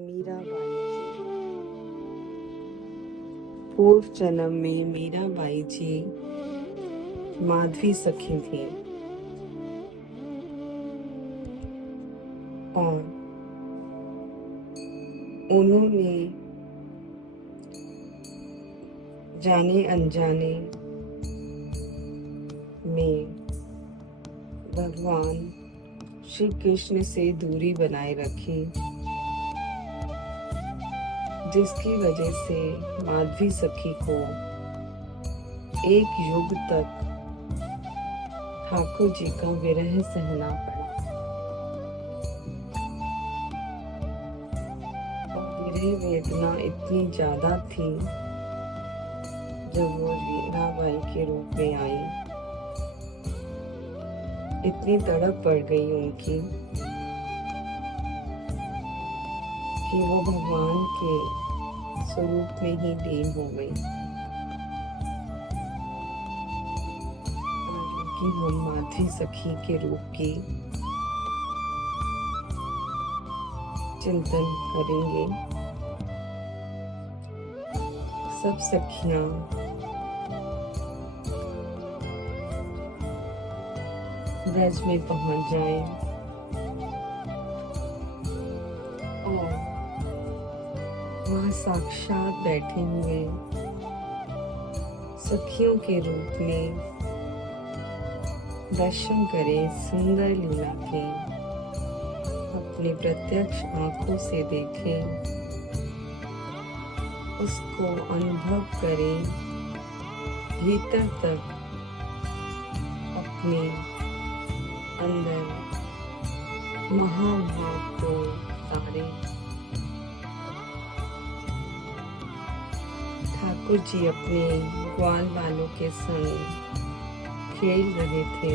मीराबाई जी। पूर्व जन्म में मीराबाई जी माधवी सखी थी और उन्होंने जाने अनजाने में भगवान श्री कृष्ण से दूरी बनाए रखी, जिसकी वजह से माधवी सखी को एक युग तक ठाकुर जी का विरह सहना पड़ा। और विरह वेदना इतनी ज्यादा थी जब वो मीराबाई के रूप में आई, इतनी तड़प पड़ गई उनकी कि वो भगवान के स्वरूप में ही लीन हो गई। कि हम माधवी सखी के रूप की चिंतन करेंगे। सब सखियां ब्रज में पहुंच जाएं और वहां साक्षात बैठे हुए सखियों के रूप में दर्शन करें, सुंदर लीला के अपने प्रत्यक्ष आंखों से देखें, उसको अनुभव करें, भीतर तक अपने अंदर महाभाव को उतारे। ठाकुर जी अपने ग्वाल वालों के संग खेल रहे थे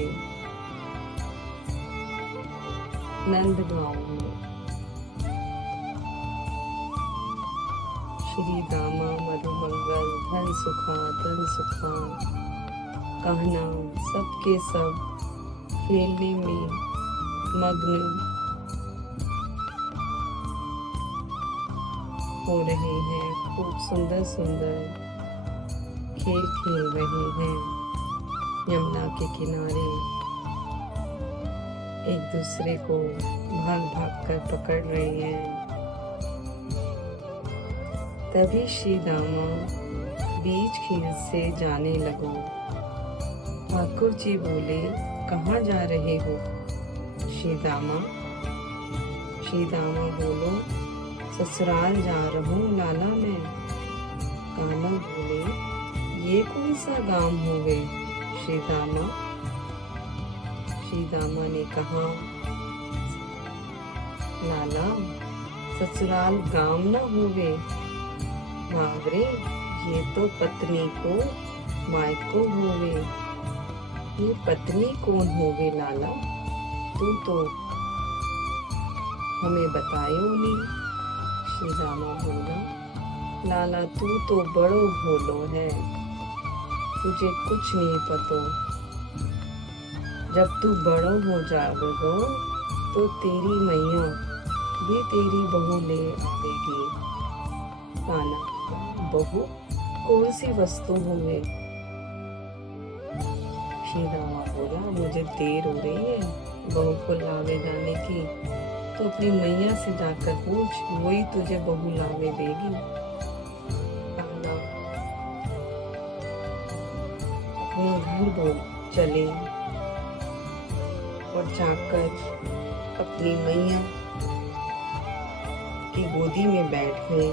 नंदगांव में। श्री दामा मधुमंगल धन सुखा कहना सबके सब खेलने में मग्न हो रहे हैं, खूब सुंदर सुंदर खेल खेल रहे हैं। यमुना के किनारे एक दूसरे को भाग भाग कर पकड़ रहे हैं। तभी श्री दामा बीच खेल से जाने लगो। ठाकुर जी बोले, कहाँ जा रहे हो श्री दामा? श्री दामा बोलो, ससुराल जा रहूं लाला मैं। कान्हा बोले, ये कौन सा गांव हो गए श्री दामा? श्री दामा ने कहा, लाला ससुराल गांव न होवे, बाबरे ये तो पत्नी को मायको होवे। ये पत्नी कौन होवे लाला? तू तो हमें बतायो नहीं। श्री दामा बोला, लाला तू तो बड़ो भोलो है, तुझे कुछ नहीं पतो। जब तू बड़ो हो जाएगा तो तेरी मैया भी तेरी बहू ले आवेगी। कान्हा, बहू कौन सी वस्तु होवे? श्री दामा बोला, मुझे देर हो रही है बहू को लावे लाने की, तो अपनी मैया से जाकर पूछ, वही तुझे बहू लावे देगी। अपने घर चले और जाकर अपनी मैया की गोदी में बैठ गए।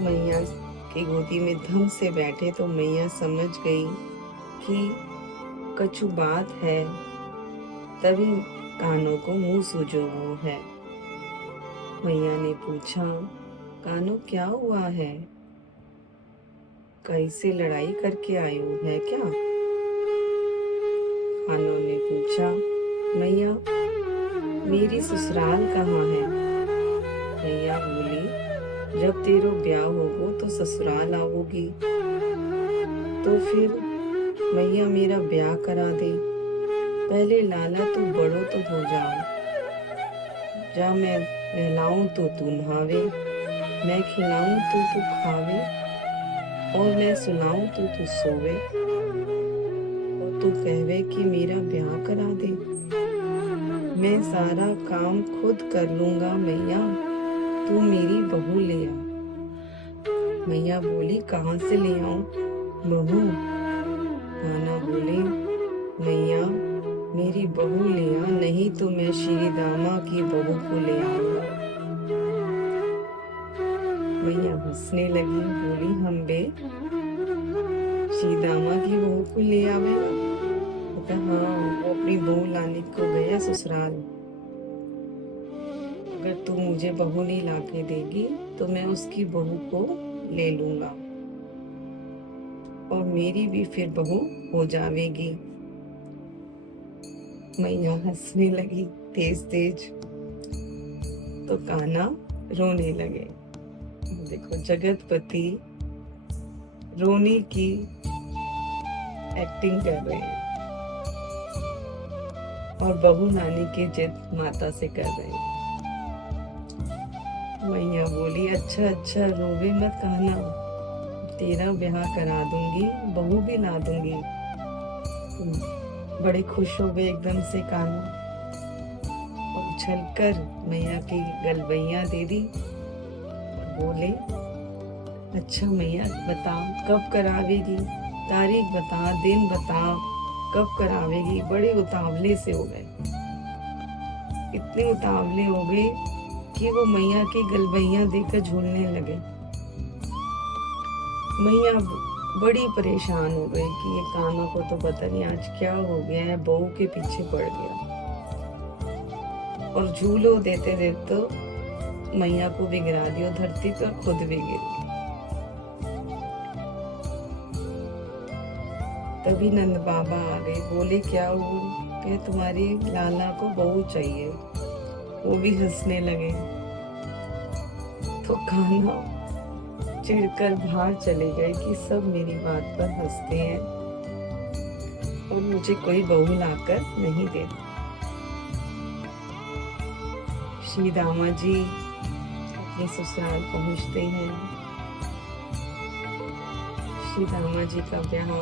मैया की गोदी में धम से बैठे तो मैया समझ गई कि कछु बात है, तभी कानों को मुंह सूझो वो है। मैया ने पूछा, कानों क्या हुआ है? कहीं से लड़ाई करके आयो है क्या? कानों ने पूछा, मैया मेरी ससुराल कहाँ है? मैया बोली, जब तेरो ब्याह होगो तो ससुराल आओगी, तो फिर मैया मेरा ब्याह करा दे। पहले लाला तू बड़ो तो हो जाओ। जा मैं नहलाऊं तो तू नहावे, मैं खिलाऊं तो तू खावे, और मैं सुलाऊं तो तू सोवे, और तू कहवे कि मेरा ब्याह करा दे। मैं सारा काम खुद कर लूंगा मैया, तू मेरी बहू ले आ। मैया बोली कहाँ से ले आऊं बहू? कान्हा बोले मैया मेरी बहू ले आ, नहीं तो मैं श्री दामा की बहू को ले आऊंगा। मैया हंसने लगी, बोली हम बे श्री दामा की बहू को ले आवेगा? हाँ, वो अपनी बहू लाने को गया ससुराल। अगर तू मुझे बहू नहीं लाके देगी तो मैं उसकी बहू को ले लूंगा और मेरी भी फिर बहू हो जाएगी। मैया हंसने लगी तेज तेज, तो कान्हा रोने लगे। देखो जगतपति रोने की एक्टिंग कर रहे हैं और बहू लाने की जिद माता से कर रहे हैं। मैया बोली अच्छा अच्छा रोवे मत कान्हा, तेरा ब्याह करा दूंगी, बहू भी ला दूंगी। बड़े खुश हो गए एकदम से कान्हा और उछलकर मैया की गलबैया दे दी और बोले अच्छा मैया बता कब करावेगी, तारीख बता, दिन बता, कब करावेगी। बड़े उतावले से हो गए, इतने उतावले हो गए कि वो मैया की गलबैया देकर झूलने लगे। मैया बड़ी परेशान हो गई कि ये कान्हा को तो पता नहीं आज क्या हो गया है, बहू के पीछे पड़ गया। और झूलो देते देते मैया को भी गिरा दिया धरती पर, खुद भी गिर गई। तभी नंद बाबा आ गए, बोले क्या हुआ? कि तुम्हारी लाला को बहू चाहिए। वो भी हंसने लगे। तो कान्हा चिढ़कर बाहर चले गए कि सब मेरी बात पर हंसते हैं और मुझे कोई बहू लाकर नहीं देता। श्री दामा जी अपने ससुराल पहुंचते हैं। श्री दामा जी का ब्याह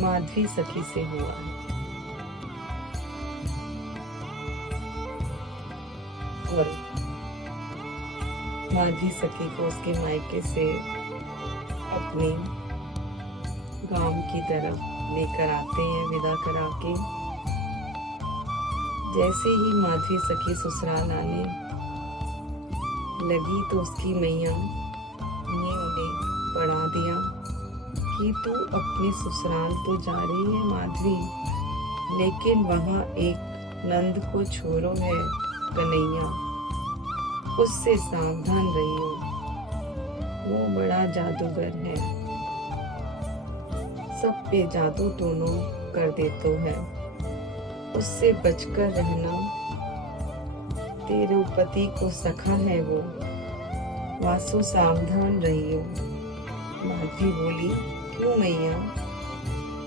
माधवी सखी से हुआ है और माधवी सखी को उसके मायके से अपने गांव की तरफ लेकर आते हैं विदा करा के। जैसे ही माधवी सखी ससुराल आने लगी तो उसकी मैया ने उन्हें पढ़ा दिया कि तू अपने ससुराल तो जा रही है माधवी, लेकिन वहाँ एक नंद को छोरो है कन्हैया, उससे सावधान रहियो, वो बड़ा जादूगर है, सब पे जादू टोनो कर देतो है, उससे बचकर रहना। तेरे पति को सखा है वो, वासु सावधान रहियो। माधवी बोली क्यों मैया,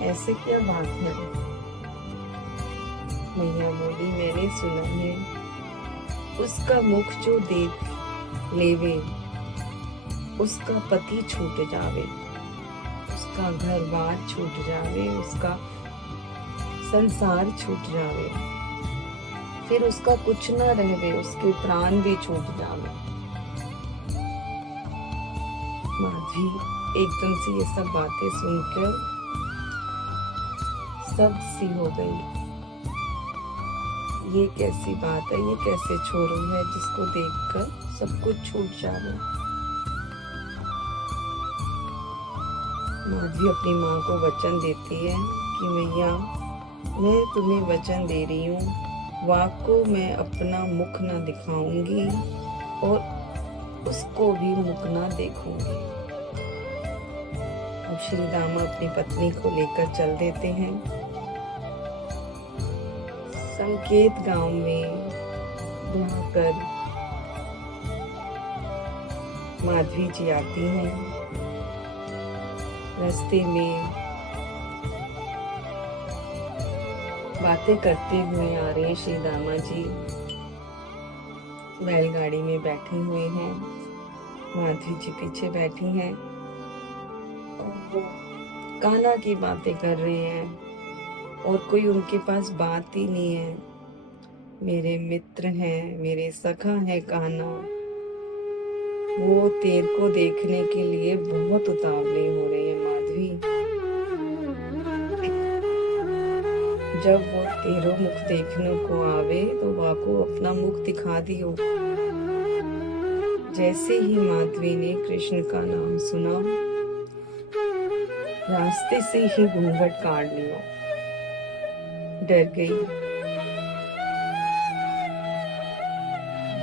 ऐसे क्या बात है? मैया बोली मैंने सुना है उसका मुख जो देख लेवे उसका पति छूट जावे, उसका घर बार छूट जावे, उसका संसार छूट जावे, फिर उसका कुछ न रहवे, उसके प्राण भी छूट जावे। माधवी एकदम से ये सब बातें सुनकर सब सी हो गई। ये कैसी बात है, ये कैसे छोरो है जिसको देखकर सब कुछ छूट जावे। माधवी अपनी माँ को वचन देती है कि मैया मैं तुम्हें वचन दे रही हूँ, वाक को मैं अपना मुख न दिखाऊंगी और उसको भी मुख न देखूंगी। अब श्री दामा अपनी पत्नी को लेकर चल देते हैं। संकेत गांव में जाकर माधवी जी आती हैं। रास्ते में बातें करते हुए आ रहे हैं श्री दामा जी। बैलगाड़ी में बैठे हुए हैं। माधवी जी पीछे बैठी हैं और वो कान्हा की बातें कर रहे हैं और कोई उनके पास बात ही नहीं है। मेरे मित्र हैं, मेरे सखा है कान्हा, वो तेर को देखने के लिए बहुत उतावले हो रहे हैं। माधवी, जब वो तेरो मुख देखने को आवे तो वाको अपना मुख दिखा दियो। जैसे ही माधवी ने कृष्ण का नाम सुना, रास्ते से ही घूंघट काट लिया। डर गई।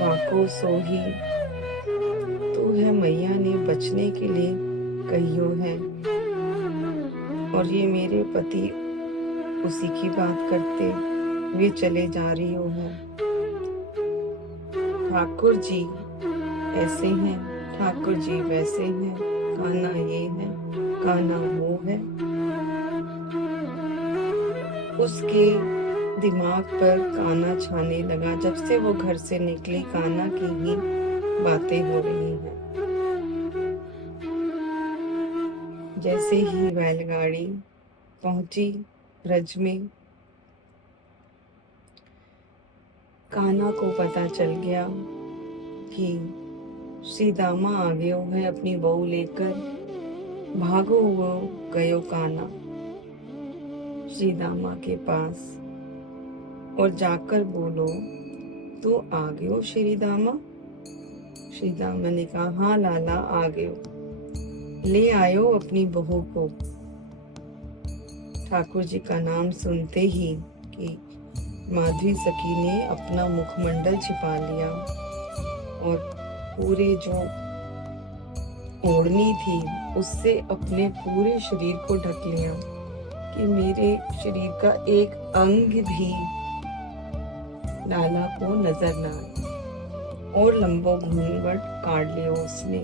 वाको सोही तो है मैया ने बचने के लिए कहियो है, और ये मेरे पति उसी की बात करते वे चले जा रही हो है। ठाकुर जी ऐसे हैं, ठाकुर जी वैसे हैं, कान्हा ये है, कान्हा वो है। उसके दिमाग पर कान्हा छाने लगा। जब से वो घर से निकली, कान्हा की ही बातें हो रही हैं। जैसे ही बैलगाड़ी पहुंची ब्रज में, कान्हा को पता चल गया कि श्री दामा आ गयो है अपनी बहू लेकर। भागो हुआ गयो कान्हा श्री दामा के पास और जाकर बोलो, तू आ गयो श्री दामा? श्री दामा ने कहा, हाँ लाला आ गयो, ले आयो अपनी बहू को। ठाकुर जी का नाम सुनते ही कि माधवी सखी ने अपना मुखमंडल छिपा लिया और पूरे जो ओढ़नी थी उससे अपने पूरे शरीर को ढक लिया कि मेरे शरीर का एक अंग भी लाला को नजर न आए। और लंबो घूंघट काट लिया उसने।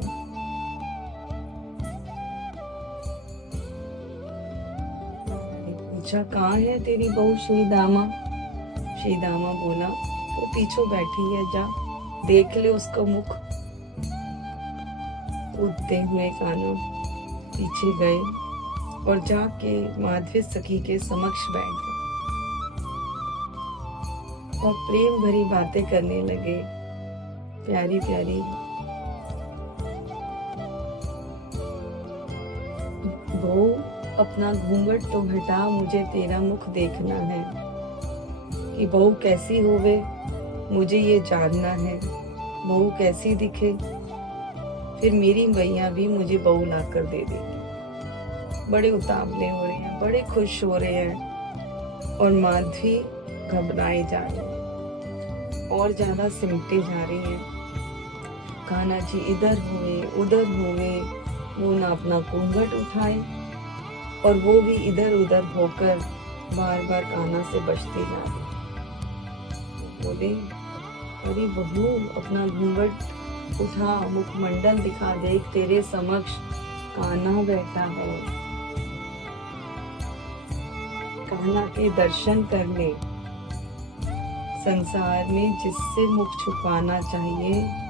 पूछा, कहाँ है तेरी बहू श्री दामा? श्री दामा बोला, वो पीछे बैठी है, जा देख ले उसका मुख। कूदते हुए कान्हा पीछे गए और जाके माधवी सखी के समक्ष बैठ गए और प्रेम भरी बातें करने लगे, प्यारी प्यारी। बहू अपना घूंघट तो हटा, मुझे तेरा मुख देखना है कि बहू कैसी होवे, मुझे ये जानना है। बहू कैसी दिखे, फिर मेरी मैया भी मुझे बहू ला कर दे देगी। बड़े उतावले हो रहे हैं, बड़े खुश हो रहे हैं और माधवी घबराई जा रही है और ज्यादा सिमटे जा रही है। कान्हा जी इधर हुए उधर हुए, वो ना अपना घूंघट उठाए और वो भी इधर उधर होकर बार बार कान्हा से बचती जा रही। बोले, अरे बहू अपना घूंघट उठा, मुखमंडल दिखा, देख तेरे समक्ष कान्हा बैठा है, कान्हा के दर्शन कर ले। संसार में जिससे मुख छुपाना चाहिए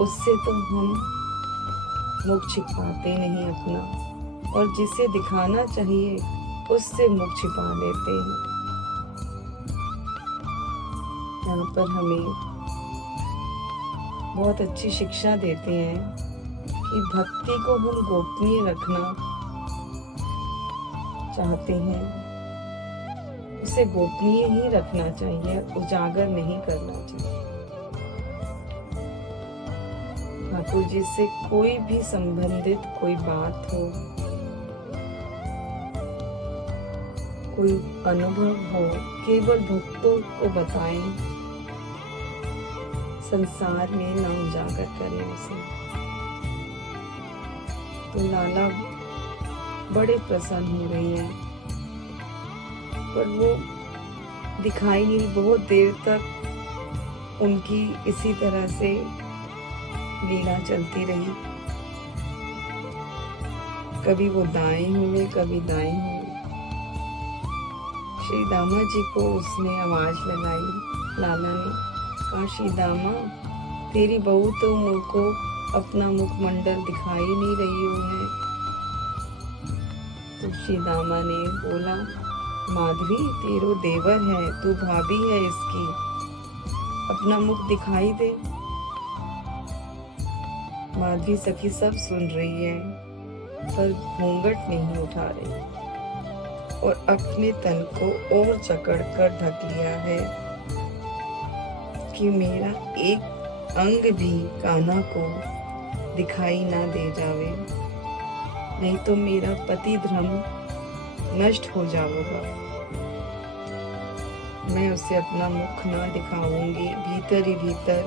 उससे तो हम मुख छिपाते नहीं अपना, और जिसे दिखाना चाहिए उससे मुख छिपा लेते हैं। यहाँ पर हमें बहुत अच्छी शिक्षा देते हैं कि भक्ति को हम गोपनीय रखना चाहते हैं, उसे गोपनीय ही रखना चाहिए, उजागर नहीं करना चाहिए। ठाकुर जी से कोई भी संबंधित कोई बात हो, कोई अनुभव हो, केवल भक्तों को बताएं, संसार में ना उजागर करें उसे। तो लाला बड़े प्रसन्न हो रही हैं, पर वो दिखाई नहीं। बहुत देर तक उनकी इसी तरह से लीला चलती रही। कभी वो दाएं हुए, कभी दाएं हुए। श्री दामा जी को उसने आवाज लगाई, लाला ने कहा, श्री दामा तेरी बहू तो मुझको अपना मुखमंडल दिखाई नहीं रही है। तो श्रीदामा ने बोला, माधवी तेरो देवर है, तू भाभी है इसकी, अपना मुख दिखाई दे। माधवी सखी सब सुन रही है पर घूंघट नहीं उठा रही और अपने तन को और जकड़ कर ढक लिया है कि मेरा एक अंग भी कान्हा को दिखाई ना दे जावे, नहीं तो मेरा पति धर्म नष्ट हो जाएगा। मैं उसे अपना मुख ना दिखाऊंगी। भीतर ही भीतर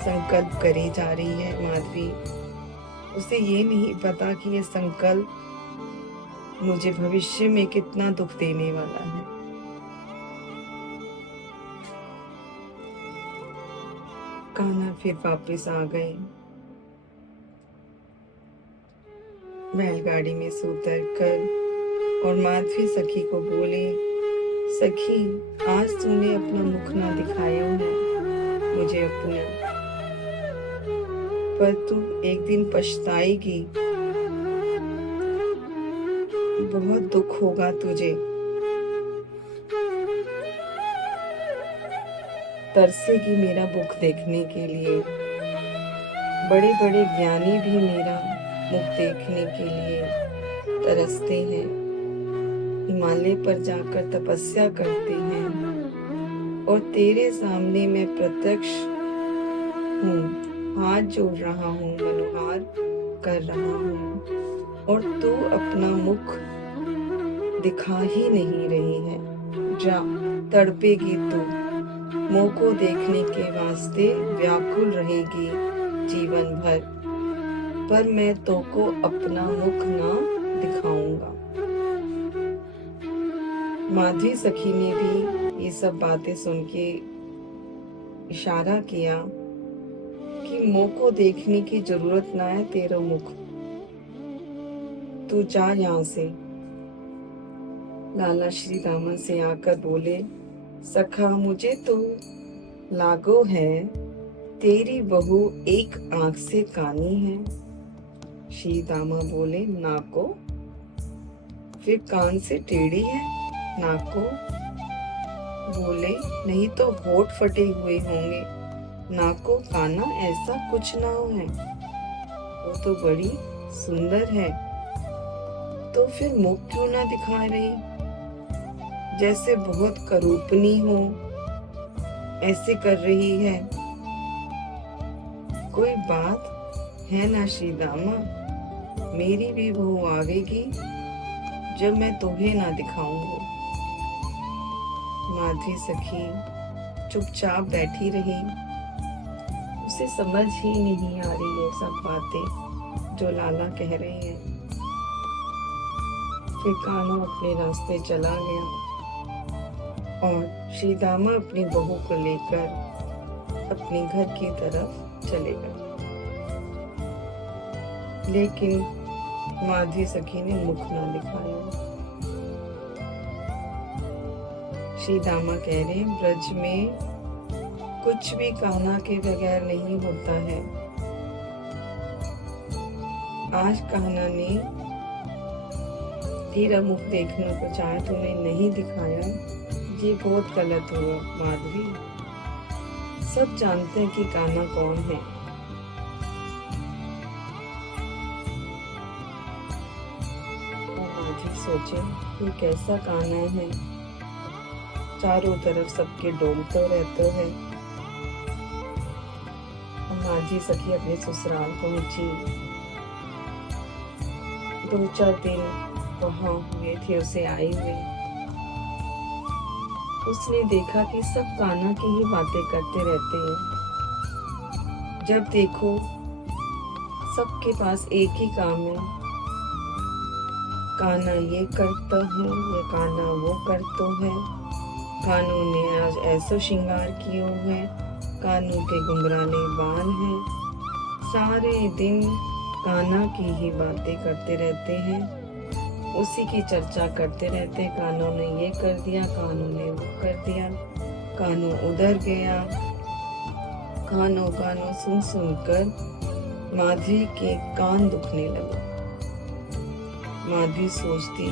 संकल्प करी जा रही है माधवी। उसे ये नहीं पता कि ये संकल्प मुझे भविष्य में कितना दुख देने वाला है। कान्हा फिर वापस आ गए। बैलगाड़ी में से उतर कर और माधवी सखी को बोले, सखी आज तूने अपना मुख ना दिखाया है मुझे अपना, पर तू एक दिन पछताएगी, बहुत दुख होगा तुझे। तरसेगी मेरा मुख देखने के लिए। बड़े बड़े ज्ञानी भी मेरा मुख देखने के लिए तरसते हैं, हिमालय पर जाकर तपस्या करते हैं और तेरे सामने मैं प्रत्यक्ष हूँ, हाथ जोड़ रहा हूँ, मनोहार कर रहा हूँ और तू अपना मुख दिखा ही नहीं रही है। जा, तड़पेगी तू, मुँह को देखने के वास्ते व्याकुल रहेगी जीवन भर, पर मैं तो को अपना मुख ना दिखाऊंगा। माधवी सखी ने भी ये सब बातें सुन के इशारा किया कि मुँह को देखने की जरूरत ना है, तेरा मुख, तू जा यहाँ से। लाला श्रीदामा से आकर बोले, सखा मुझे तो लागो है तेरी बहू एक आंख से कानी है। श्रीदामा बोले, नाको, फिर कान से टेढ़ी है। नाको बोले, नहीं तो होठ फटे हुए होंगे। नाको काना ऐसा कुछ ना हो है, वो तो बड़ी सुंदर है, तो फिर मुख क्यों ना दिखा रही, जैसे बहुत करूपनी हो ऐसे कर रही है। कोई बात है ना श्रीदामा, मेरी भी बहू आवेगी जब मैं तुम्हें ना दिखाऊंगा। माधवी सखी चुपचाप बैठी रही। उसे समझ ही नहीं आ रही है सब बातें जो लाला कह रहे हैं। फिर कान्हा अपने रास्ते चला गया और श्रीदामा अपनी बहू को लेकर अपने घर की तरफ चले गए। लेकिन माधवी सखी ने मुख ना दिखाया। श्रीदामा कह रहे, ब्रज में कुछ भी कान्हा के बगैर नहीं होता है। आज कान्हा ने तेरा मुख देखने को चाहा, तूने नहीं दिखाया, ये बहुत गलत हुआ माधवी। सब जानते हैं कि कान्हा कौन है। माधवी सोचे, ये कैसा कान्हा है, चारों तरफ सबके डोलते रहते हैं। माधवी सखी अपने ससुराल पहुंची। 2-4 दिन वहां हुए थे उसे आए हुए। उसने देखा कि सब कान्हा की ही बातें करते रहते हैं। जब देखो सबके पास एक ही काम है, कान्हा ये करता है, ये कान्हा वो करता है, कानों ने आज ऐसा श्रृंगार किया है, कानों के गुमराने बाल हैं। सारे दिन कान्हा की ही बातें करते रहते हैं, उसी की चर्चा करते रहते हैं। कान्हा ने ये कर दिया, कान्हा ने वो कर दिया, कान्हा उधर गया, गानों गानों सुन सुनकर माधवी के कान दुखने लगे। माधवी सोचती,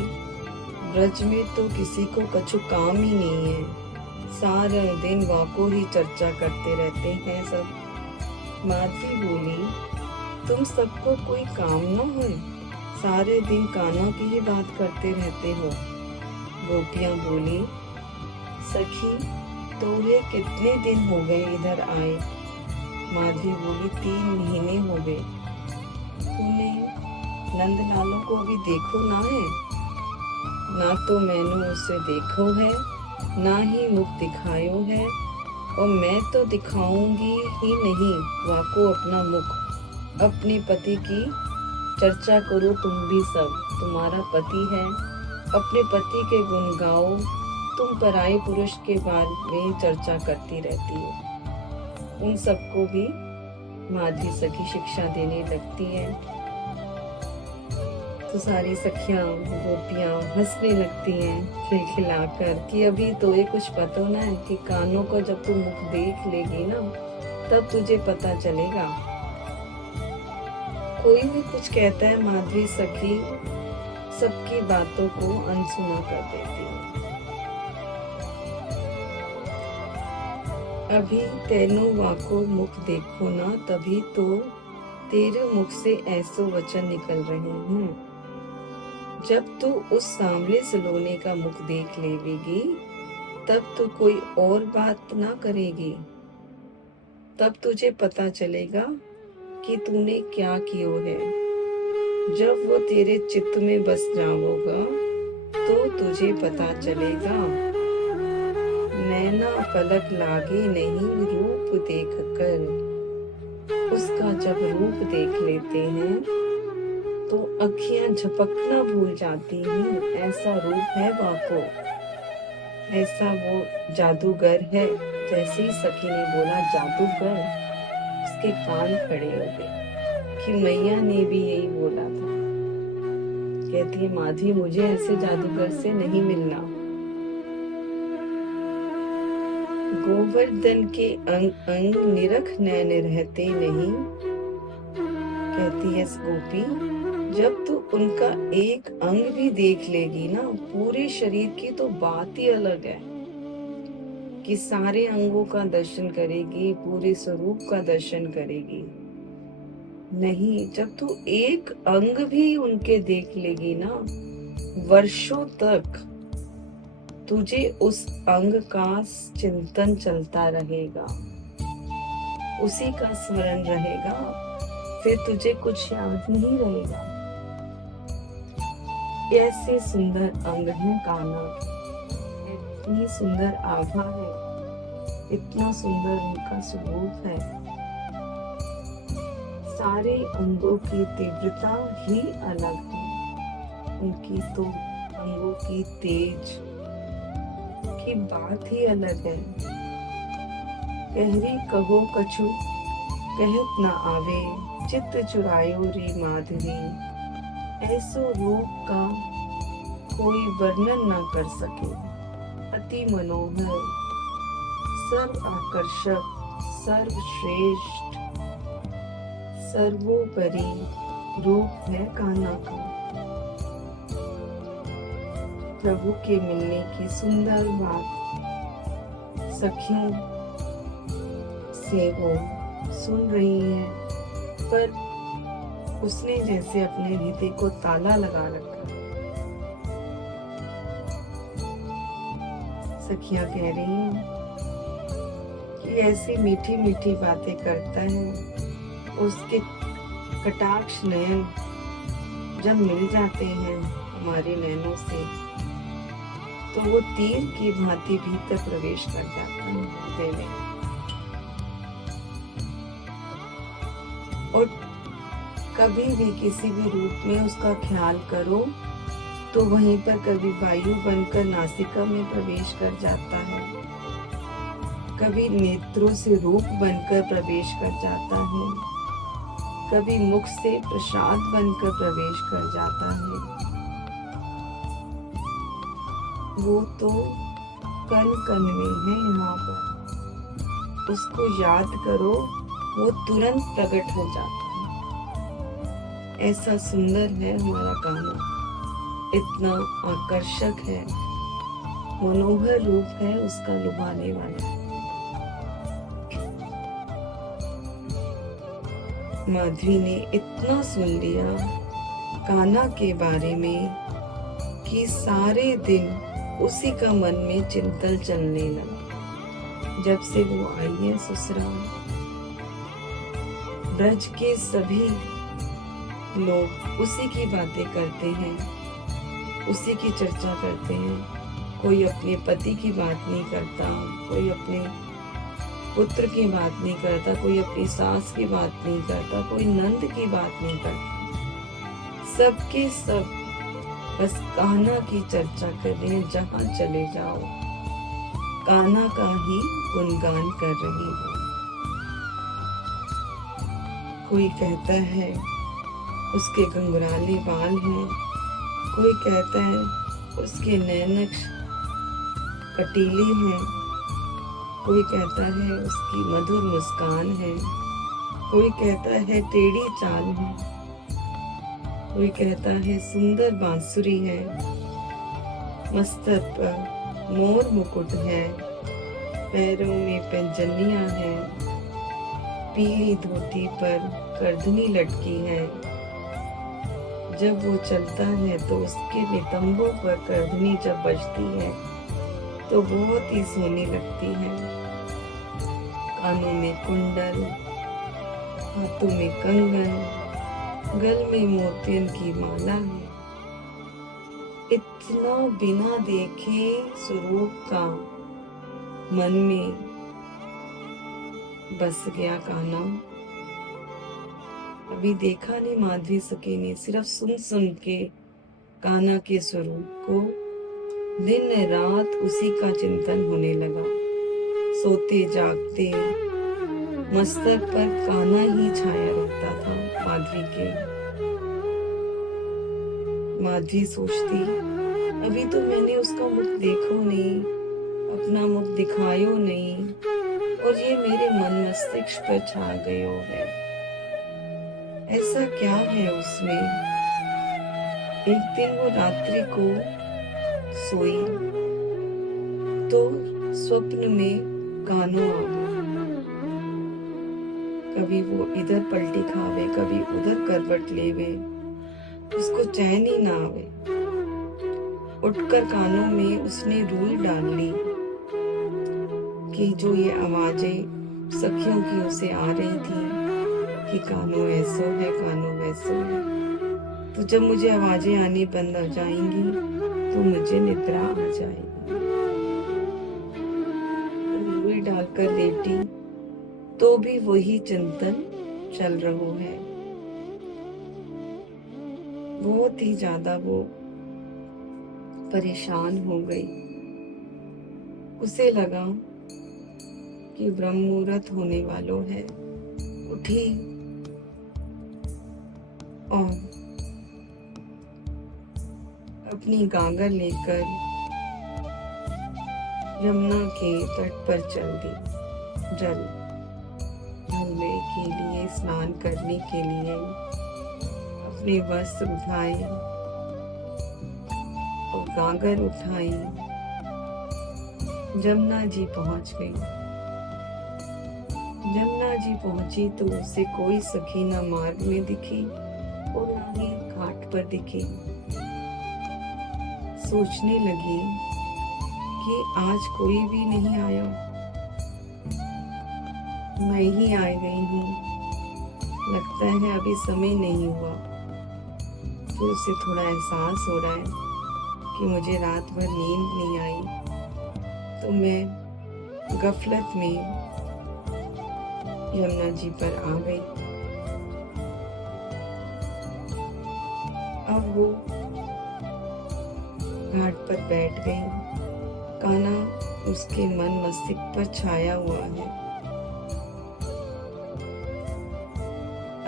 ब्रज में तो किसी को कछु काम ही नहीं है, सारे दिन वाको ही चर्चा करते रहते हैं सब। माधवी बोली, तुम सबको कोई काम न है, सारे दिन कानों की ही बात करते रहते हो। गोपियां बोली, सखी तुम्हें कितने दिन हो गए इधर आए? माधवी बोली, 3 महीने हो गए। तूने नंदलालों को अभी देखो ना है? ना तो मैंने उसे देखो है, ना ही मुख दिखायो है, और मैं तो दिखाऊंगी ही नहीं वाको अपना मुख। अपने पति की चर्चा करो तुम भी सब, तुम्हारा पति है, अपने पति के गुण गाओ। तुम पराये पुरुष के बारे में चर्चा करती रहती हो। उन सबको भी माधवी सखी शिक्षा देने लगती है। तो सारी सखियां गोपियां हंसने लगती हैं खिलखिलाकर कि अभी तो ये कुछ पता ना है कि कानों को जब तू मुख देख लेगी ना तब तुझे पता चलेगा। कोई भी कुछ कहता है, माधवी सखी सबकी बातों को अनसुना कर देती है। अभी तेनो वाको मुख देखो ना, तभी तो तेरे मुख से ऐसो वचन निकल रहे हैं। जब तू उस सांवले सलोने का मुख देख लेगी तब तू कोई और बात ना करेगी। तब तुझे पता चलेगा कि तूने क्या किया है। जब वो तेरे चित्त में बस जाओगा तो तुझे पता चलेगा। नैना पलक लागे नहीं रूप देख कर, उसका जब रूप देख लेते हैं तो अखियां झपकना भूल जाती हैं। ऐसा रूप है वाको, ऐसा वो जादूगर है। जैसे ही सखी ने बोला जादूगर, उसके कान खड़े हो गए कि मैया ने भी यही बोला था। कहती है माधवी, मुझे ऐसे जादूगर से नहीं मिलना। गोवर्धन के अंग अंग निरख नैन रहते नहीं। कहती है गोपी, जब तू उनका एक अंग भी देख लेगी ना, पूरे शरीर की तो बात ही अलग है कि सारे अंगों का दर्शन करेगी, पूरे स्वरूप का दर्शन करेगी। नहीं, जब तू एक अंग भी उनके देख लेगी ना, वर्षों तक तुझे उस अंग का चिंतन चलता रहेगा, उसी का स्मरण रहेगा, फिर तुझे कुछ याद नहीं रहेगा। ऐसे सुंदर अंग है काना, इतनी सुंदर आभा है, इतना सुंदर उनका स्वरूप है। सारे अंगों की तीव्रता ही अलग है। उनकी तो अंगों की तेज की बात ही अलग है। कहरी कहो कछु कहत न आवे, चित्त चुरायो रे माधवी। ऐसो रूप का कोई वर्णन न कर सके। अति मनोहर, सर्व आकर्षक, सर्वश्रेष्ठ, सर्वोपरि रूप है कान्हा का। प्रभु के मिलने की सुंदर बात सखियों से वो सुन रही है, पर उसने जैसे अपने हृदय को ताला लगा रखा। सखियां कह रही हैं कि ऐसी मीठी मीठी बातें करता है, उसके कटाक्ष नयन जब मिल जाते हैं हमारे नैनों से तो वो तीर की भांति भीतर प्रवेश कर जाता है हृदय में। और कभी भी किसी भी रूप में उसका ख्याल करो तो वहीं पर कभी वायु बनकर नासिका में प्रवेश कर जाता है, कभी नेत्रों से रूप बनकर प्रवेश कर जाता है, कभी मुख से प्रसाद बनकर प्रवेश कर जाता है। वो तो कण कण में है यहाँ पर। उसको याद करो, वो तुरंत प्रकट हो जाता है। ऐसा सुंदर है हमारा कान्हा, इतना आकर्षक है, मनोहर रूप है उसका लुभाने वाला। माधवी ने इतना सुन लिया कान्हा के बारे में कि सारे दिन उसी का मन में चिंतन चलने लगा। जब से वो आई है ससुराल, ब्रज के सभी लोग उसी की बातें करते हैं, उसी की चर्चा करते हैं। कोई अपने पति की बात नहीं करता, कोई अपने पुत्र की बात नहीं करता, कोई अपनी सास की बात नहीं करता, कोई नंद की बात नहीं करता। सबके सब बस कान्हा की चर्चा कर रहे हैं। जहां चले जाओ कान्हा का ही गुणगान कर रही हूँ। कोई कहता है उसके घुंघराले बाल हैं, कोई कहता है उसके नैन कटीले हैं, कोई कहता है उसकी मधुर मुस्कान है, कोई कहता है टेढ़ी चाल है, कोई कहता है सुंदर बांसुरी है, मस्तक पर मोर मुकुट है, पैरों में पैंजनियां हैं, पीली धोती पर करधनी लटकी है। जब वो चलता है तो उसके नितंबों पर करधनी जब बजती है तो बहुत ही सोनी लगती है। कानों में कुंडल, हाथों में कंगन, गल में मोतियन की माला है। इतना बिना देखे स्वरूप का मन में बस गया कान्हा। अभी देखा नहीं माधवी सखी ने, सिर्फ सुन सुन के कान्हा के स्वरूप को दिन रात उसी का चिंतन होने लगा। सोते जागते मस्तक पर कान्हा ही छाया रहता था माधवी के। माधवी सोचती, अभी तो मैंने उसका मुख देखो नहीं, अपना मुख दिखायो नहीं, और ये मेरे मन मस्तिष्क पर छा गयो है। ऐसा क्या है उसमें? एक दिन वो रात्रि को सोई तो स्वप्न में कान्हा आ गया। कभी वो इधर पलटी खावे, कभी उधर करवट लेवे, उसको चैन ही ना आवे। उठकर कानों में उसने रूई डाल ली कि जो ये आवाजें सखियों की उसे आ रही थी कि कानो ऐसो है, कानो वैसो है, तो जब मुझे आवाजें आनी बंद हो जाएंगी तो मुझे निद्रा आ जाएगी। रूई डालकर लेटी तो भी वही चिंतन चल रहा है। बहुत ही ज्यादा वो परेशान हो गई। उसे लगा कि ब्रह्म मुहूर्त होने वालों है। उठी और अपनी गागर लेकर यमुना के तट पर चल दी। जल ढलने के लिए, स्नान करने के लिए अपने वस्त्र उठाए और गागर उठाई। जमुना जी पहुंच गई। जमुना जी पहुंची तो उसे कोई सखी न मार्ग में दिखी और न ही घाट पर दिखी। सोचने लगी कि आज कोई भी नहीं आया, मैं ही आ गई हूँ। लगता है अभी समय नहीं हुआ। फिर उसे थोड़ा एहसास हो रहा है कि मुझे रात भर नींद नहीं आई, तो मैं गफलत में यमुना जी पर आ गई। अब वो घाट पर बैठ गई। कान्हा उसके मन मस्तिष्क पर छाया हुआ है।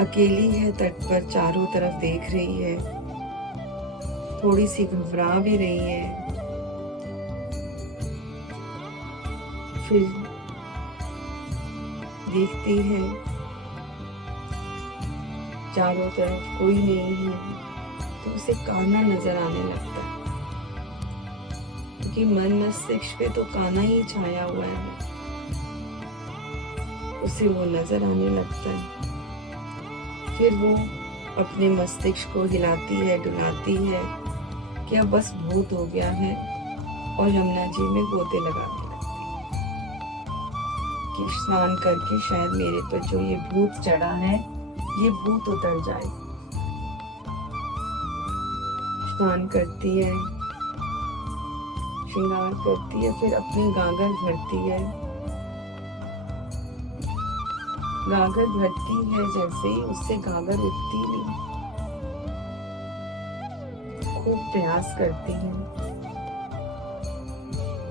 अकेली है तट पर, चारों तरफ देख रही है, थोड़ी सी घबरा भी रही है। फिर देखती है, चारों तरफ कोई नहीं है, तो उसे कान्हा नजर आने लगता है, क्योंकि मन मस्तिष्क पे तो कान्हा ही छाया हुआ है। उसे वो नजर आने लगता है। फिर वो अपने मस्तिष्क को हिलाती है, डुलाती है कि अब बस भूत हो गया है, और यमुना जी में गोते लगाने लगती है कि स्नान करके शायद मेरे पर जो ये भूत चढ़ा है, ये भूत उतर जाए। स्नान करती है, श्रृंगार करती है, फिर अपनी गागर भरती है। गागर भरती है, जैसे ही उससे गागर उठती नहीं, खूब प्रयास करती है,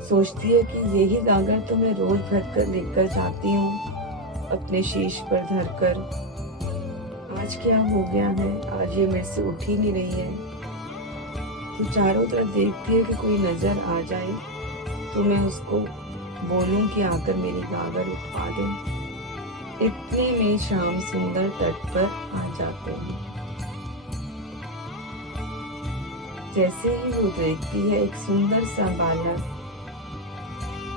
सोचती है कि यही गागर तो मैं रोज भरकर लेकर जाती हूँ अपने शीश पर धरकर। आज क्या हो गया है, आज ये मेरे से उठ ही नहीं रही है। तो चारों तरफ देखती है कि कोई नजर आ जाए तो मैं उसको बोलूं कि आकर मेरी गागर उठवा दे। इतने में श्याम सुंदर तट पर आ जाते हैं। जैसे ही वो देखती है, एक सुंदर सा बालक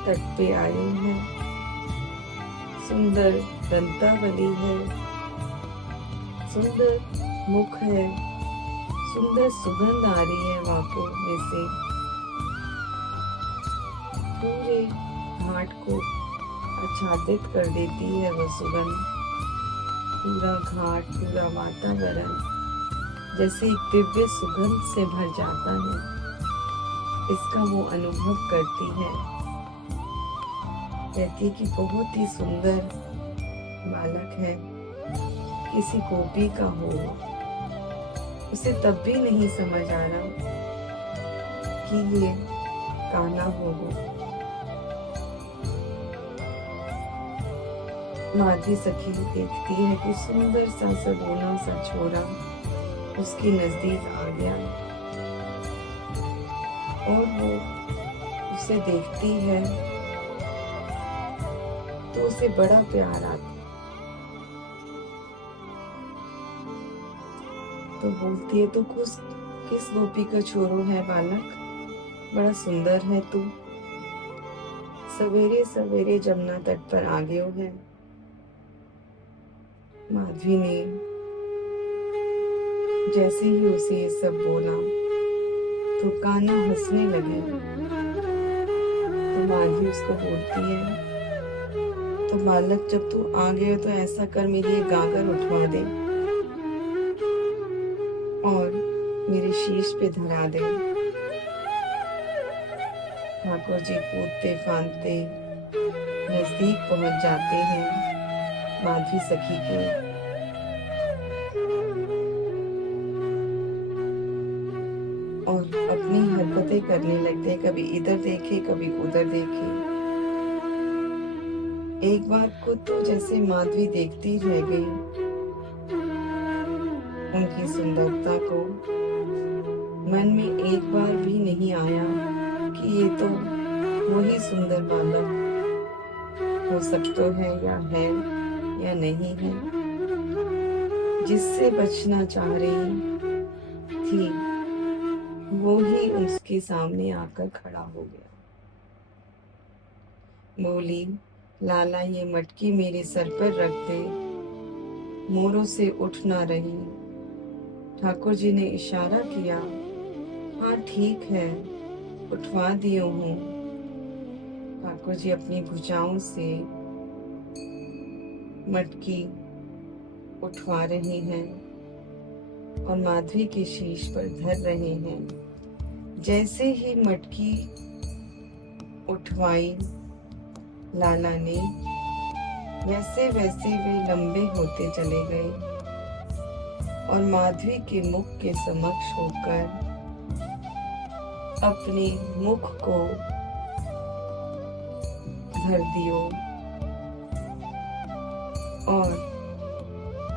तट पे आए हैं। सुंदर दंतावली है, सुंदर मुख है, सुंदर सुगंध आ रही है वाकों में से। पूरे घाट को आच्छादित कर देती है वो सुगंध। पूरा घाट, पूरा वातावरण जैसे एक दिव्य सुगंध से भर जाता है। इसका वो अनुभव करती है। कहती है कि बहुत ही सुंदर बालक है, किसी गोपी का हो। उसे तब भी नहीं समझ आ रहा कि ये कान्हा होगा। माधवी सखी देखती है कि सुंदर सा सगोना सा छोरा उसके नजदीक आ गया, और वो उसे देखती है तो उसे बड़ा प्यार आता। तो बोलती है, तो किस गोपी का छोरो है बालक, बड़ा सुंदर है तू। सवेरे सवेरे जमुना तट पर आ गयो है। माधवी ने जैसे ही उसे ये सब बोला तो कान्हा हंसने लगी। तो माधवी उसको बोलती है, तो बालक जब तू आ गया तो ऐसा कर, मेरी ये गागर उठवा दे और मेरे शीश पे धरा दे। ठाकुर जी कूदते फांदते नजदीक पहुंच जाते हैं माधवी सखी के, और अपनी हरकतें करने लगते। कभी इधर देखे, कभी उधर देखे। एक बार को तो जैसे माधवी देखती रह गई उनकी सुंदरता को। मन में एक बार भी नहीं आया कि ये तो वही सुंदर बालक हो सकता है या नहीं है, जिससे बचना चाह रही थी। वो ही उसके सामने आकर खड़ा हो गया। बोली, लाला ये मटकी मेरे सर पर रख दे, मोरों से उठ ना रही। ठाकुर जी ने इशारा किया, हाँ ठीक है, उठवा दियो हूँ। ठाकुर जी अपनी भुजाओं से मटकी उठवा रहे हैं और माधवी के शीश पर धर रहे हैं। जैसे ही मटकी उठवाई लाला ने, वैसे वैसे वे लंबे होते चले गए और माधवी के मुख के समक्ष होकर अपने मुख को धर दियो और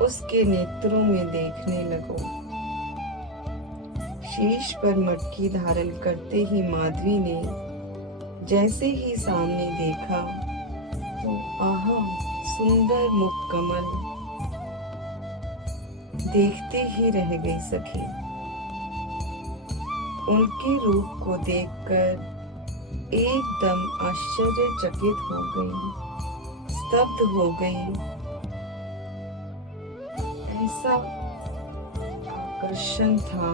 उसके नेत्रों में देखने लगो। शीश पर मटकी धारण करते ही माधवी ने जैसे ही सामने देखा तो आहा सुंदर मुख कमल देखते ही रह गई सखी। उनके रूप को देखकर एकदम आश्चर्यचकित हो गई, स्तब्ध हो गई। ऐसा आकर्षण था,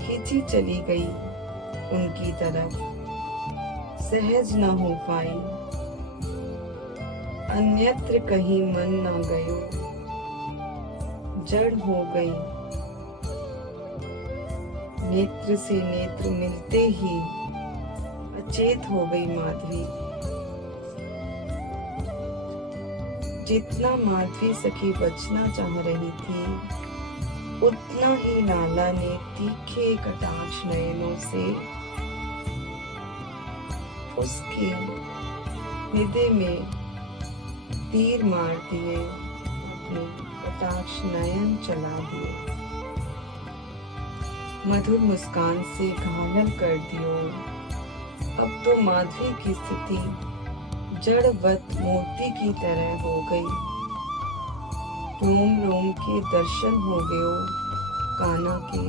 खींची चली गई उनकी तरफ, सहज न हो पाई। अन्यत्र कहीं मन न गयो, जड़ हो गई। नेत्र से नेत्र मिलते ही अचेत हो गई माधवी। जितना माधवी सखी बचना चाह रही थी, उतना ही लाला ने तीखे कटाक्ष नयनों से उसके हृदय में तीर मार दिए, अपने कटाक्ष नयन चला दिए, मधुर मुस्कान से घायल कर दियो। अब तो माधवी की स्थिति जड़वत मूर्ति की तरह हो गई। रोम रोम के दर्शन हो गयो कान्हा के।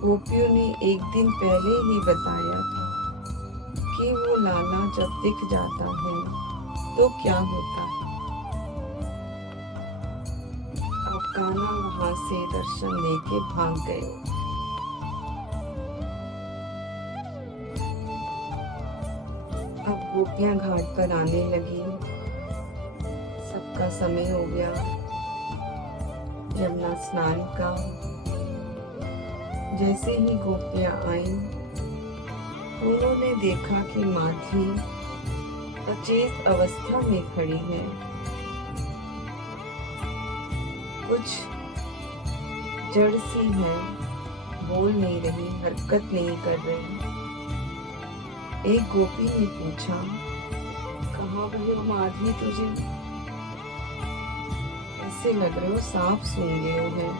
गोपियों ने एक दिन पहले ही बताया था कि वो लाला जब दिख जाता है तो क्या होता है। अब कान्हा वहां से दर्शन लेके भाग गए। अब गोपियां घाट पर आने लगी। सबका समय हो गया यमुना स्नान का। जैसे ही गोपियां आईं, उन्होंने देखा कि माधवी अचेत अवस्था में खड़ी है। कुछ जड़ सी है, बोल नहीं रही, हरकत नहीं कर रही। एक गोपी ने पूछा, कहाँ गई माधवी तुझे? ऐसे लग रहे हो सांप सूंघ गए है।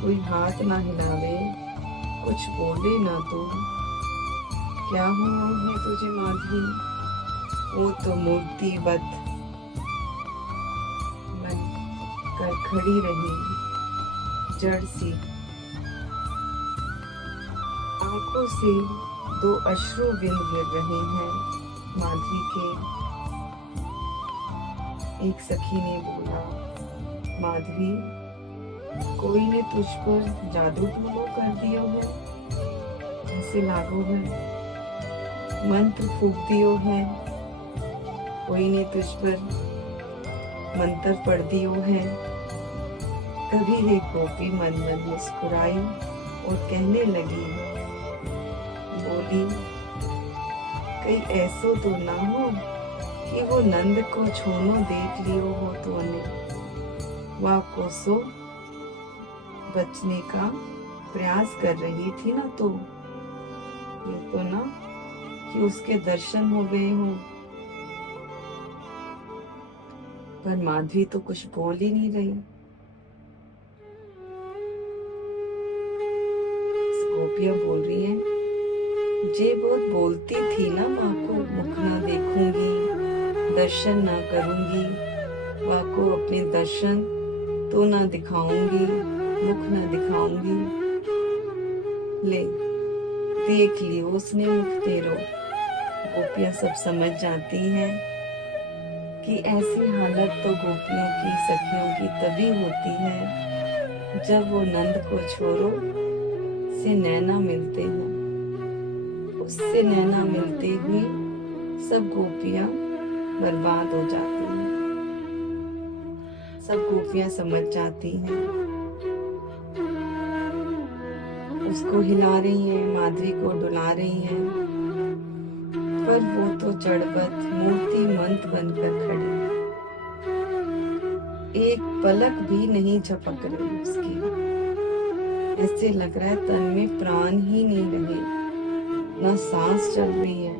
कोई हाथ ना हिलावे, कुछ बोले ना तो। क्या हुआ है तुझे माधवी? वो तो मूर्तिवत मन कर खड़ी रही, जड़ सी। आंखों से दो अश्रु बिंद गिर रहे हैं माधवी के। एक सखी ने बोला, माधवी, कोई ने तुझ पर जादू टोना कर दियो है, ऐसे लागो है, मंत्र फूक दियो है, कोई ने तुझ पर मंत्र पढ़ दियो है। तभी एक गोपी मन मन मुस्कुराई और कहने लगी, बोली, कहीं ऐसो तो ना हो कि वो नंद को छोनो देख लियो हो तूने। वह कोसो बचने का प्रयास कर रही थी ना, तो ये तो ना कि उसके दर्शन हो गए हों। पर माधवी तो कुछ बोल ही नहीं रही। गोपियां बोल रही हैं, जे बहुत बोलती थी ना, माँ को मुख ना देखूंगी, दर्शन ना करूंगी, माँ को अपने दर्शन तो ना दिखाऊंगी, मुख ना दिखाऊंगी। ले देख लियो उसने मुख तेरो। गोपियां सब समझ जाती हैं कि ऐसी हालत तो गोपियों की, सखियों की तभी होती है जब वो नंद को छोड़ो से नैना मिलते हैं। उससे नैना मिलते हुए सब गोपियां बर्बाद हो जाती हैं। सब गोपियां समझ जाती हैं। उसको हिला रही हैं, माधवी को डुला रही हैं, पर वो तो जड़वत मूर्ति मंत बनकर खड़ी, एक पलक भी नहीं झपक रही उसकी। ऐसे लग रहा है तन में प्राण ही नहीं रहे, ना सांस चल रही है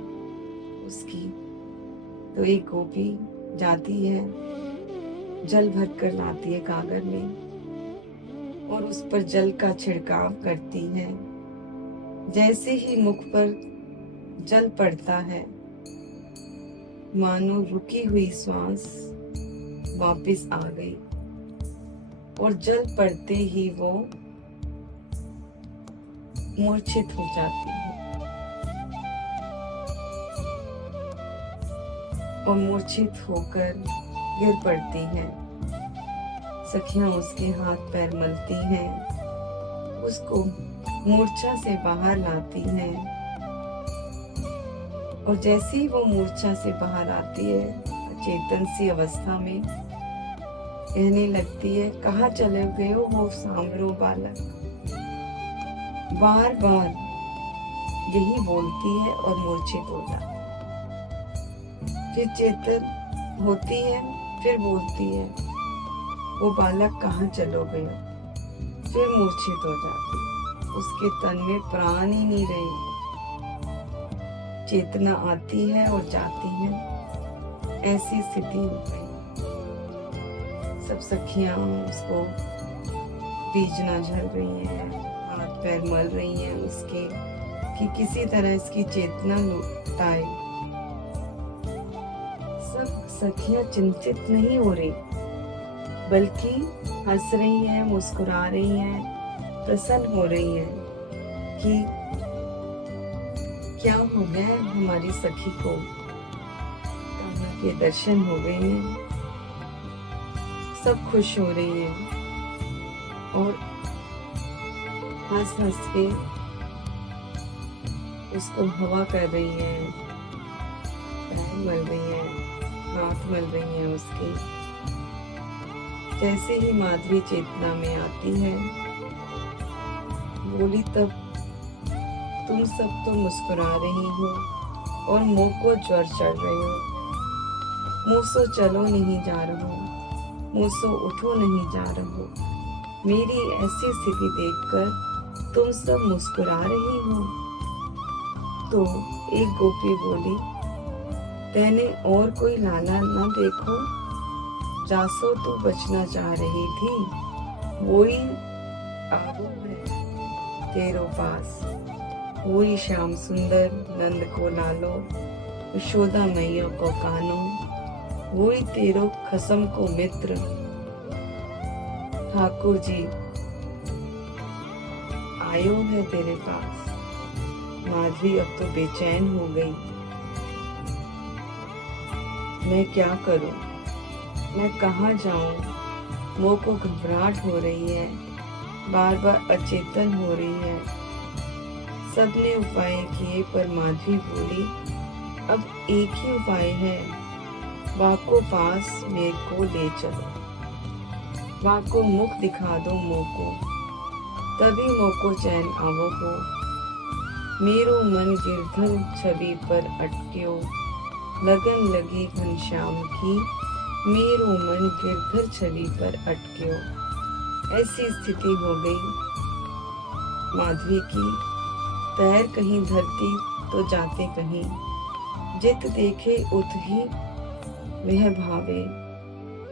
उसकी। तो एक गोपी जाती है, जल भर कर लाती है कागर में और उस पर जल का छिड़काव करती है। जैसे ही मुख पर जल पड़ता है, मानो रुकी हुई श्वास वापस आ गई और जल पड़ते ही वो मूर्छित हो जाती है और मूर्छित होकर गिर पड़ती है। सखियां उसके हाथ पैर मलती हैं, उसको मूर्छा से बाहर लाती हैं और जैसे ही वो मूर्छा से बाहर आती है चेतन सी अवस्था में कहने लगती है, कहाँ चले गए हो सांवरो बालक। बार बार यही बोलती है और मूर्छित हो जाती है। फिर चेतन होती है, फिर बोलती है, वो बालक कहाँ चलो गए। फिर मूर्छित हो जाती है, उसके तन में प्राण ही नहीं रहे। चेतना आती है और जाती है, ऐसी स्थिति हो गई। सब सखियां उसको बीजना झल रही हैं, हाथ पैर मल रही हैं उसके कि किसी तरह इसकी चेतना लौट आए। सब सखियां चिंतित नहीं हो रही, बल्कि हंस रही हैं, मुस्कुरा रही हैं, प्रसन्न हो रही हैं कि क्या हो गया हमारी सखी को, कान्हा के दर्शन हो गए हैं। सब खुश हो रही हैं और हंस हंस के उसको हवा कर रही हैं, पैर मल रही हैं, हाथ मल रही हैं उसके। जैसे ही माधवी चेतना में आती है बोली, तब तुम सब तो मुस्कुरा रही हो और मुंह को ज्वर चढ़ रहे हो। मुंह सो चलो नहीं जा रहो, मुंह सो उठो नहीं जा रहो। मेरी ऐसी स्थिति देखकर तुम सब मुस्कुरा रही हो। तो एक गोपी बोली, तेने और कोई लाला न देखो, जासो तू बचना चाह रही थी, वही आगो है तेरो पास। वही श्याम सुंदर नंद को लालो, यशोदा मैया को कानो, वही तेरो खसम को मित्र। ठाकुर जी आयो है तेरे पास। माधवी अब तो बेचैन हो गई, मैं क्या करूं, मैं कहाँ जाऊं। वो को घबराहट हो रही है, बार बार अचेतन हो रही है। सबने उपाय किए पर माधवी बोली, अब एक ही उपाय है, वाको पास मेरे को ले चलो, वाको मुख दिखा दो मोको, तभी मोको चैन आवो हो। मेरो मन गिरधर छवि पर अटक्यो, लगन लगी घनश्याम की, मेरो मन गिरधर छवि पर अटक्यो। ऐसी स्थिति हो गई माधवी की, पैर कहीं धरती तो जाते कहीं, जित देखे उत ही वह भावे।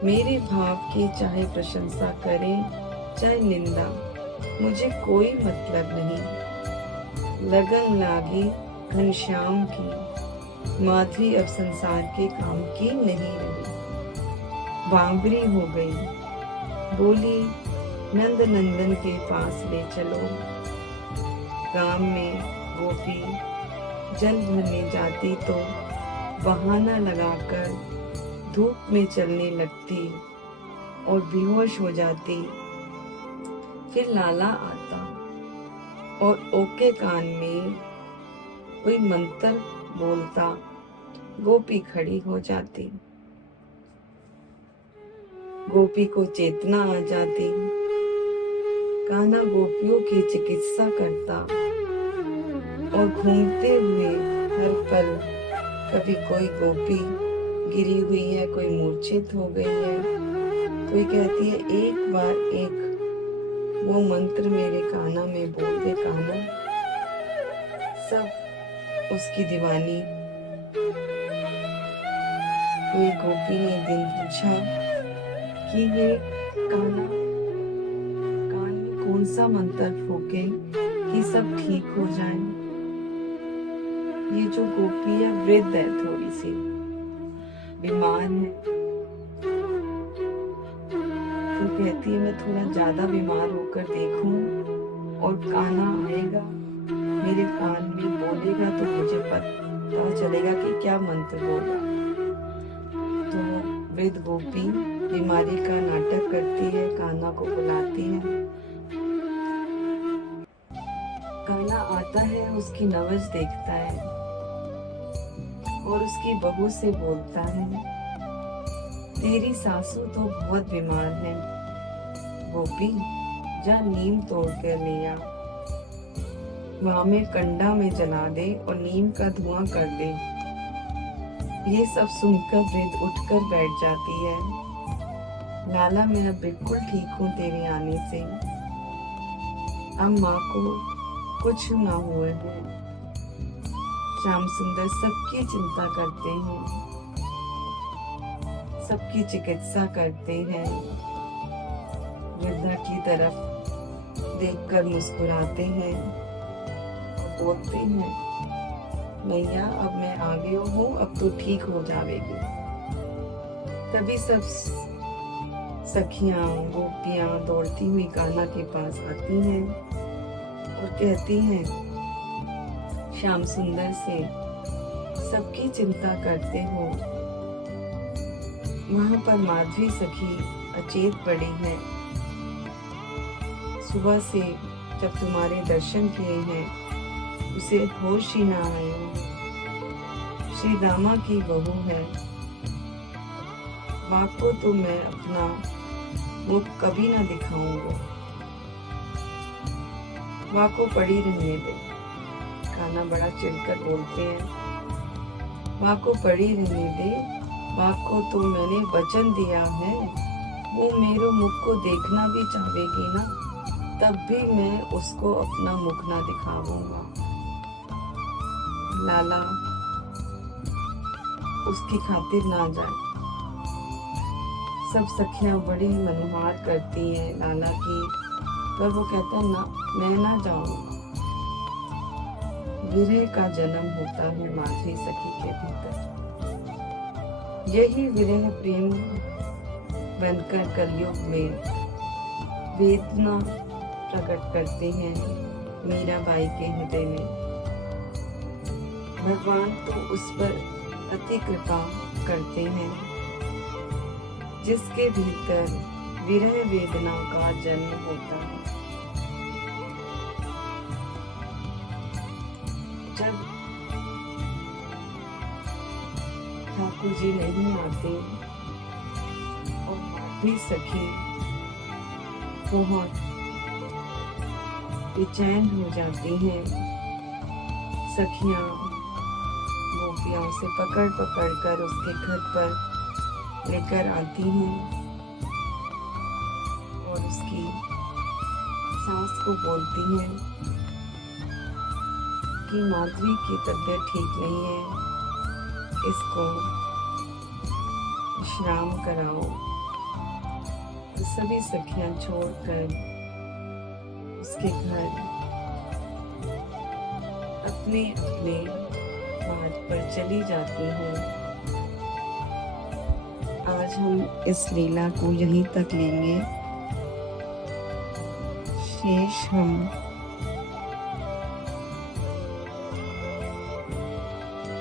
मेरे भाव की चाहे प्रशंसा करें चाहे निंदा, मुझे कोई मतलब नहीं। लगन लागी घनश्याम की, माधवी अब संसार के काम की नहीं रही। बांबरी हो गई, बोली नंद नंदन के पास ले चलो। गांव में गोपी जल भरने जाती तो बहाना लगाकर धूप में चलने लगती और बेहोश हो जाती। फिर लाला आता और ओके कान में कोई मंत्र बोलता, गोपी खड़ी हो जाती। गोपी को चेतना आ जाती, कान्हा गोपियों की चिकित्सा करता और घूमते हुए हर पल कभी कोई गोपी गिरी हुई है, कोई मूर्छित हो गई है, कोई कहती है एक बार एक वो मंत्र मेरे काना में बोल दे काना। सब उसकी दीवानी। कोई गोपी ने एक दिन पूछा कि वे काना कान में कौन सा मंत्र फूके कि सब ठीक हो जाए। ये जो गोपी है वृद्ध है थोड़ी सी, बीमार है। तो कहती है मैं थोड़ा ज्यादा बीमार होकर देखूं और कान्हा आएगा मेरे कान में बोलेगा तो मुझे पता चलेगा कि क्या मंत्र बोला। तो वृद्ध गोपी बीमारी का नाटक करती है, कान्हा को बुलाती है। कान्हा आता है, उसकी नवज देखता है और उसकी बहू से बोलता है, तेरी सासू तो बहुत बीमार है, गोपी जा नीम तोड़ कर ले आ, वहां में कंडा में जला दे और नीम का धुआं कर दे। ये सब सुनकर वृद्ध उठकर बैठ जाती है। लाला मैं अब बिल्कुल ठीक हूँ तेरे आने से, अब माँ को कुछ ना हुआ है। श्याम सुंदर सबकी चिंता करते हैं, सबकी चिकित्सा करते हैं, वृद्धा की तरफ देखकर मुस्कुराते हैं, बोलते हैं मैया अब मैं आ गया हूँ, अब तो ठीक हो जाएगी। तभी सब सखियां गोपियां दौड़ती हुई कान्हा के पास आती हैं और कहती हैं श्याम सुंदर से, सबकी चिंता करते हो, वहां पर माधवी सखी अचेत पड़ी है, सुबह से जब तुम्हारे दर्शन किए हैं उसे होश ही ना आया। श्री दामा की बहू है, बाप को तो मैं अपना मुख कभी ना दिखाऊंगा, वाह को पड़ी रहने दे। कान्हा बड़ा चिढ़कर बोलते हैं, वाह को पड़ी रहने दे, वाह को तो मैंने वचन दिया है, वो मेरे मुख को देखना भी चाहेगी ना, तब भी मैं उसको अपना मुख ना दिखाऊंगा। लाला उसकी खातिर ना जाए। सब सखियां बड़ी मनोहार करती हैं लाला की, पर वो कहता है ना मैं ना जाऊंगा। विरह का जन्म होता है माधवी सखी के भीतर, यही विरह प्रेम बनकर कलयुग में वेदना प्रकट करते हैं मीराबाई के हृदय में। भगवान तो उस पर अति कृपा करते हैं जिसके भीतर विरह वेदना का जन्म होता है। जब ठाकुर जी नहीं आते और माधवी सखी बहुत बेचैन हो जाती हैं, सखियां गोपियां उसे पकड़ पकड़ कर उसके घर पर लेकर आती हैं और उसकी सास को बोलती हैं कि माधवी की तबीयत ठीक नहीं है, इसको विश्राम कराओ। तो सभी सखियां छोड़कर उसके घर अपने अपने मार्ग पर चली जाती हैं। आज हम इस लीला को यहीं तक लेंगे, शेष हम